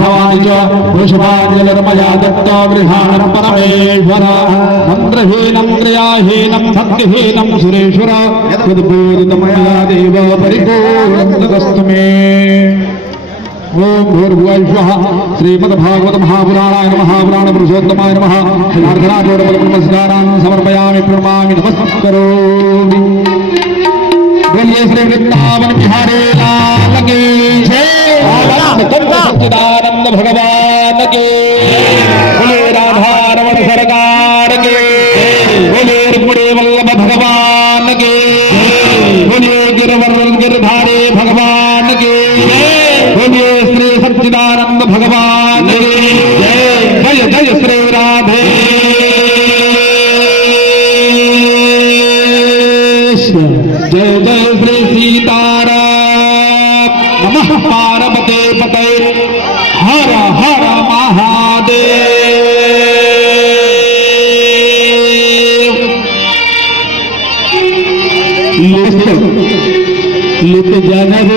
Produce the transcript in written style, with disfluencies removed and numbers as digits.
भवानी च पुष्पाञ्जलिर्मया दत्त गृहाण परमेश्वर मन्त्रहीनं क्रियाहीनं भक्तिहीनं सुरेश्वर यद्बोधितमया देव परिपूर्णतस्तु मे। ओम भूर्भुवः स्वः श्रीमद्भागवत महापुराणाय नमः पुराण पुरुषोत्तमाय नमः प्रार्थनापूर्वक नमस्कारान् समर्पयामि प्रणमामि नमस्करोमि। बोलिए श्री वृंदावन बिहारी लाल की जय। सच्चिदानंद भगवान की बोले राधा रमण सरकार के बोले रुक्मिणी वल्लभ भगवान के बोले गिरवर गिरधारी भगवान के बोलिए श्री सच्चिदानंद भगवान की जय। जय जय श्री राधे जय जय श्री सीताराम नमः पार्वती पते हर हर महादेव। लित जन